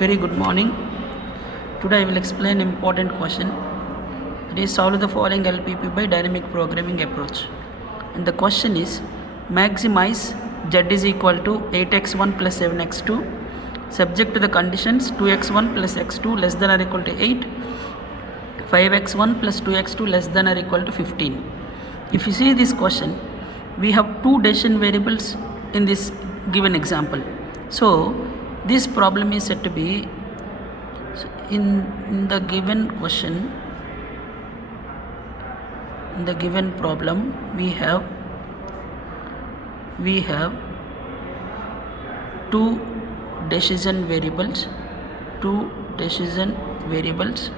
Very good morning. Today I will explain important question. It is solve the following LPP by dynamic programming approach. And the question is maximize z is equal to 8x1 plus 7x2 subject to the conditions 2x1 plus x2 less than or equal to 8, 5x1 plus 2x2 less than or equal to 15. If you see this question, we have two decision variables in this given example. So this problem is said to be in the given question, in the given problem we have two decision variables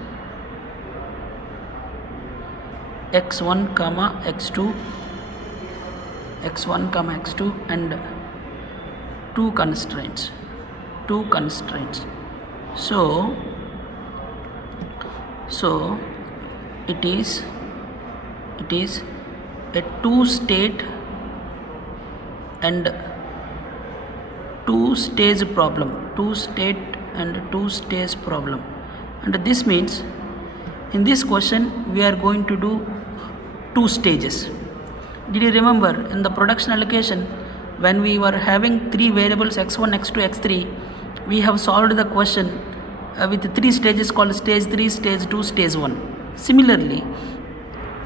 x1 comma x2 and two constraints. So it is a two-state and two-stage problem, and this means in this question we are going to do two stages. Did you remember in the production allocation when we were having three variables x1, x2, x3, we have solved the question with three stages called stage 3, stage 2, stage 1. Similarly,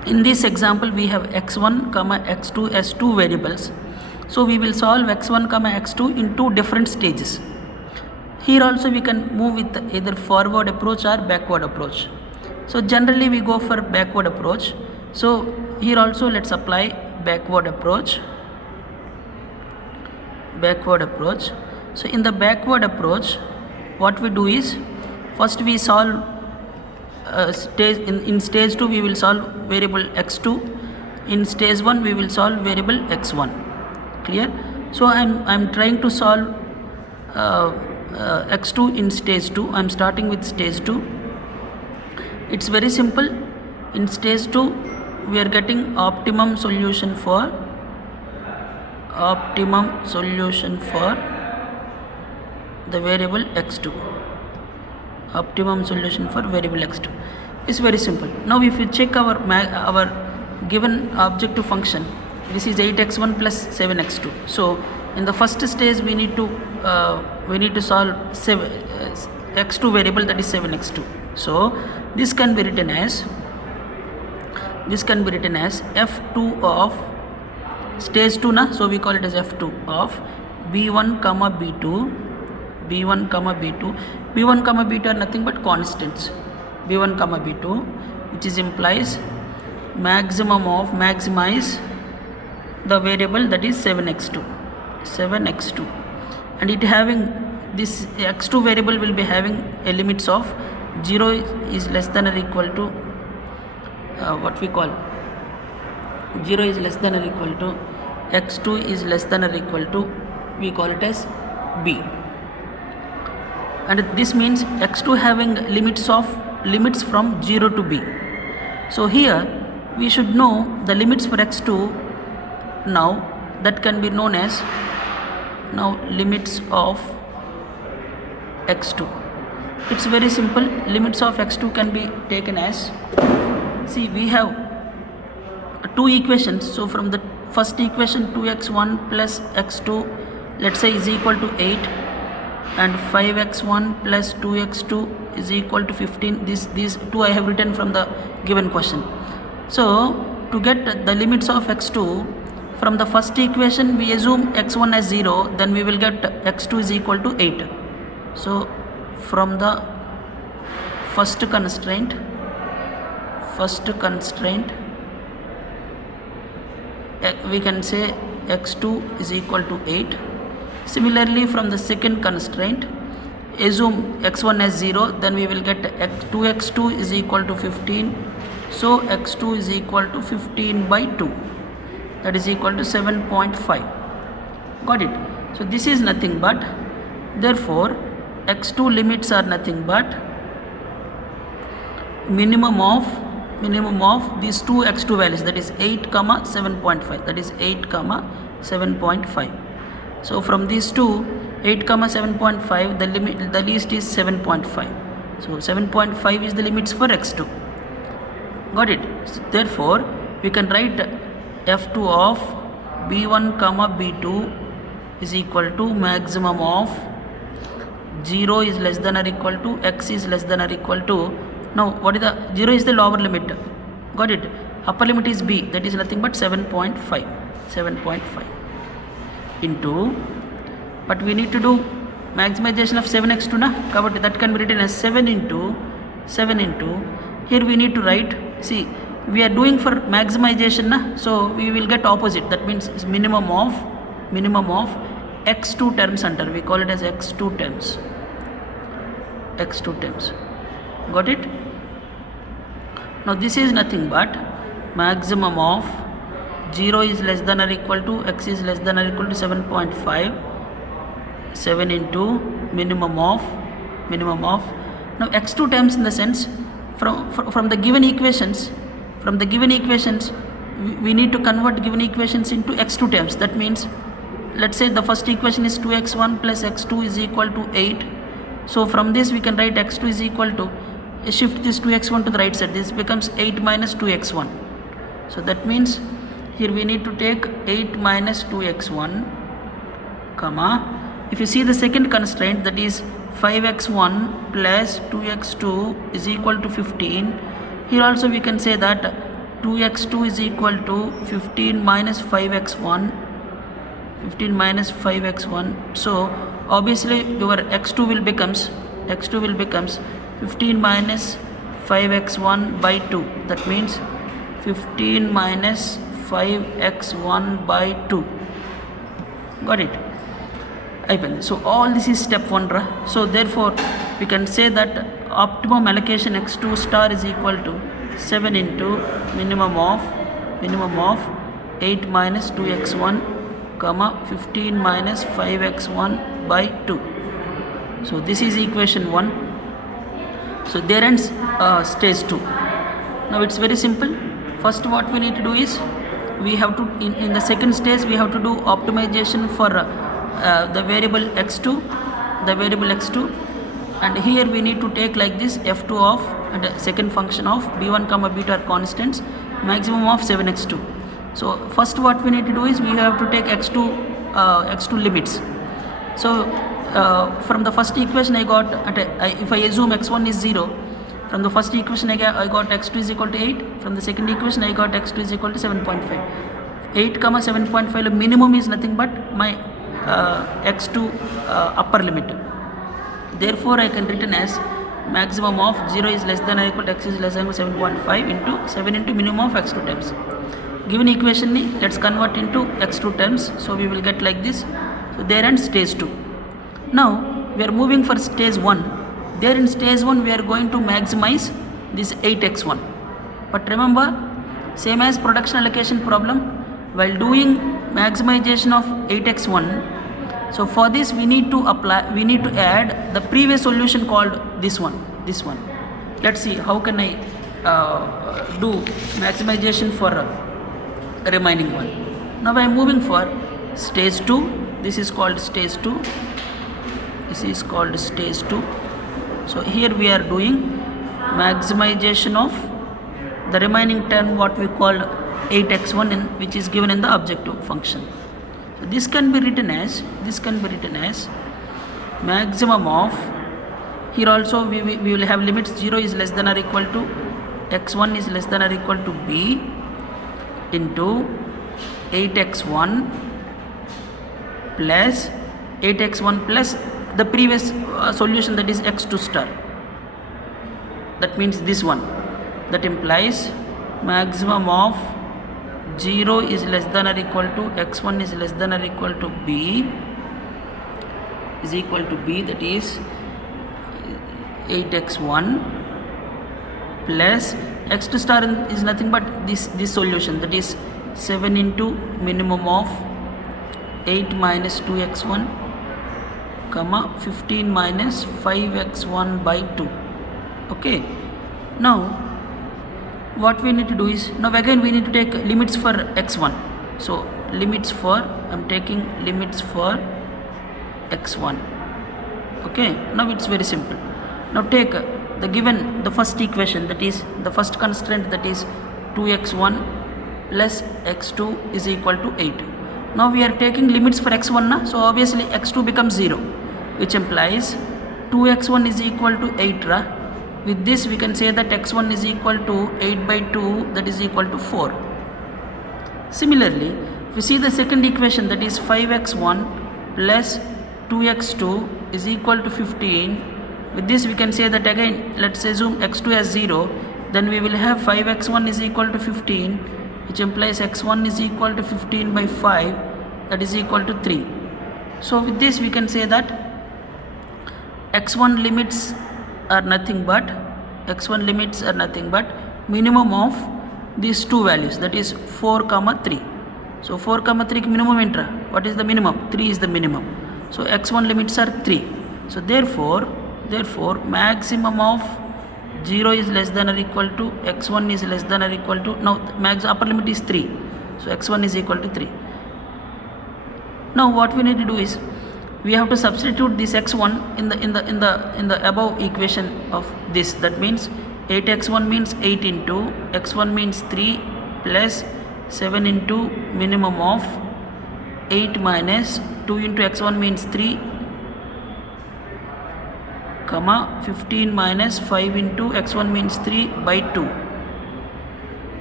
in this example we have x1, x2 as two variables. So we will solve x1, x2 in two different stages. Here also we can move with either forward approach or backward approach. So generally we go for backward approach. So here also let's apply backward approach. So in the backward approach, what we do is first we solve in stage 2 we will solve variable x2. In stage 1 we will solve variable x1. Clear? So I'm trying to solve x2 in stage 2. I'm starting with stage 2. It's very simple. In stage 2 we are getting optimum solution for the variable x2. Optimum solution for variable x2 is very simple. Now if you check our given objective function, this is 8x1 plus 7x2. So in the first stage we need to solve x2 variable, that is 7x2. So this can be written as f2 of stage 2 na, so we call it as f2 of b1 comma b2 are nothing but constants, b1 comma b2, which is implies maximize the variable, that is 7x2, and it having this x2 variable will be having a limits of 0 is less than or equal to 0 is less than or equal to x2 is less than or equal to, we call it as b, and this means x2 having limits from 0 to b. So here we should know the limits for x2. Now that can be known as limits of x2. It's very simple. Limits of x2 can be taken as, see, we have two equations. So from the first equation 2x1 plus x2, let's say, is equal to 8, and 5x1 plus 2x2 is equal to 15. These two I have written from the given question. So to get the limits of x2, from the first equation we assume x1 as 0, then we will get x2 is equal to 8. So from the first constraint we can say x2 is equal to 8. Similarly, from the second constraint, assume x1 as 0, then we will get 2x2 is equal to 15. So x2 is equal to 15 by 2, that is equal to 7.5. Got it? So this is nothing but, therefore x2 limits are nothing but minimum of these two x2 values, that is 8 comma 7.5, So from these two, 8 comma 7.5, the least is 7.5. So 7.5 is the limits for x2. Got it? So therefore we can write f2 of b1 comma b2 is equal to maximum of 0 is less than or equal to x is less than or equal to, now what is the 0 is the lower limit. Got it? Upper limit is b, that is nothing but 7.5 into, but we need to do maximization of 7x2 na, కాబట్టి that can be written as 7 into, here we need to write, see we are doing for maximization na, so we will get opposite, that means minimum of x2 terms antar, we call it as x2 terms. Got it? Now this is nothing but maximum of 0 is less than or equal to x is less than or equal to 7.5, 7 into minimum of, now x2 terms in the sense from the given equations, we need to convert given equations into x2 terms. That means let's say the first equation is 2x1 plus x2 is equal to 8. So from this we can write x2 is equal to, shift this 2x1 to the right side, this becomes 8 minus 2x1. So that means here we need to take 8 minus 2x1, comma, if you see the second constraint, that is 5x1 plus 2x2 is equal to 15. Here also we can say that 2x2 is equal to 15 minus 5x1. So obviously your x2 will becomes 15 minus 5x1 by 2. That means 15 minus 5x1 by 2. Got it? So all this is step 1. So therefore we can say that optimum allocation x2 star is equal to 7 into minimum of 8 minus 2x1 comma 15 minus 5x1 by 2. So this is equation 1. So there ends stage 2. Now it's very simple. First what we need to do is we have to in the second stage we have to do optimization for the variable x2, and here we need to take like this f2 of and second function of b1 comma b2 are constants, maximum of 7x2. So first what we need to do is we have to take x2 limits. So from the first equation I got, if I assume x1 is 0, from the first equation I got x2 is equal to 8, from the second equation I got x2 is equal to 7.5. 8 comma 7.5 minimum is nothing but my x2 upper limit. Therefore I can written as maximum of 0 is less than or equal to x is less than or equal to 7.5 into 7 into minimum of x2 terms. Given equation ni let's convert into x2 terms, so we will get like this. So there ends stage 2. Now we are moving for stage 1. There in stage 1 we are going to maximize this 8x1. But remember, same as production allocation problem, while doing maximization of 8x1, so for this we need to add the previous solution called this one. Let's see how can I do maximization for remaining one. Now I am moving for stage 2. This is called stage 2. So here we are doing maximization of the remaining term, what we call 8x1, which is given in the objective function. So this can be written as maximum of, here also we will have limits 0 is less than or equal to x1 is less than or equal to b into 8x1 plus the previous solution, that is x2 star. That means this one. That implies maximum of 0 is less than or equal to x1 is less than or equal to b that is 8x1 plus x2 star is nothing but this solution, that is 7 into minimum of 8 minus 2x1 comma 15 minus 5x1 by 2. Okay, now what we need to do is, now again we need to take limits for x1. So limits for, I'm taking limits for x1. Okay, now it's very simple. Now take the first equation, that is the first constraint, that is 2x1 plus x2 is equal to 8. Now we are taking limits for x1 na? So obviously x2 becomes 0, which implies 2x1 is equal to 8 ra. With this we can say that x1 is equal to 8 by 2, that is equal to 4. Similarly, if we see the second equation, that is 5x1 plus 2x2 is equal to 15. With this we can say that again, let's assume x2 as 0, then we will have 5x1 is equal to 15, which implies x1 is equal to 15 by 5, that is equal to 3. So with this we can say that x1 limits are nothing but minimum of these two values, that is 4, 3. So 4, 3 minimum enter. What is the minimum? 3 is the minimum. So x1 limits are 3. So therefore maximum of 0 is less than or equal to x1 is less than or equal to, now max upper limit is 3. So x1 is equal to 3. Now what we need to do is we have to substitute this x1 in the above equation of this. That means 8x1 means 8 into x1 means 3 plus 7 into minimum of 8 minus 2 into x1 means 3, 15 minus 5 into x1 means 3 by 2.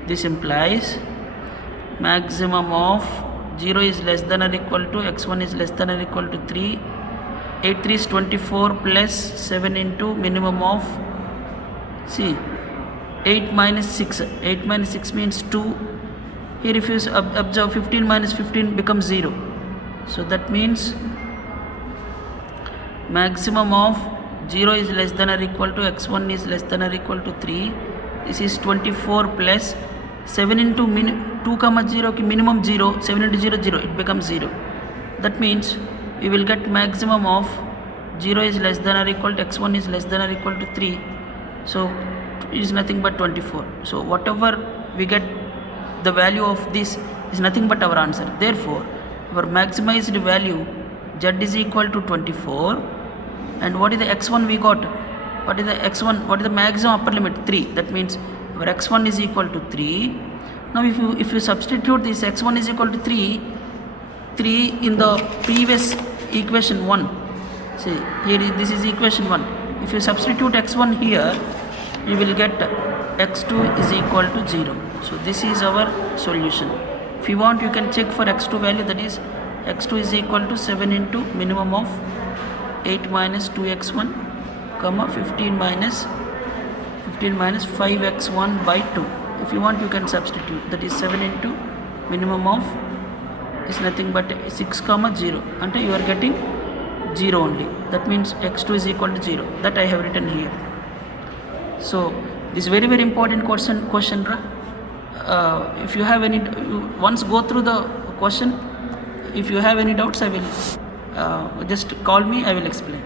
This implies maximum of 0 is less than or equal to x1 is less than or equal to 3. 8 3 is 24 plus 7 into minimum of, see, 8 minus 6. 8 minus 6 means 2. Here if you observe 15 minus 15 becomes 0. So that means maximum of 0 is less than or equal to x1 is less than or equal to 3. This is 24 plus 7 into 2, 0 ki minimum 0, 7 into 0, 0, it becomes 0. That means we will get maximum of 0 is less than or equal to x1 is less than or equal to 3. So it is nothing but 24. So whatever we get, the value of this is nothing but our answer. Therefore our maximized value z is equal to 24. And what is the x1 we got? What is the x1? What is the maximum upper limit? 3. That means our x1 is equal to 3. Now if you substitute this x1 is equal to 3 in the previous equation 1, see here this is equation 1. If you substitute x1 here, you will get x2 is equal to 0. So this is our solution. If you want, you can check for x2 value, that is x2 is equal to 7 into minimum of 8 minus 2x1, 15 minus 5x1 by 2. If you want, you can substitute, that is 7 into minimum of is nothing but 6, 0, and you are getting 0 only. That means x2 is equal to 0. That I have written here. So this very important question if you have any, once go through the question. If you have any doubts, I will just call me, I will explain.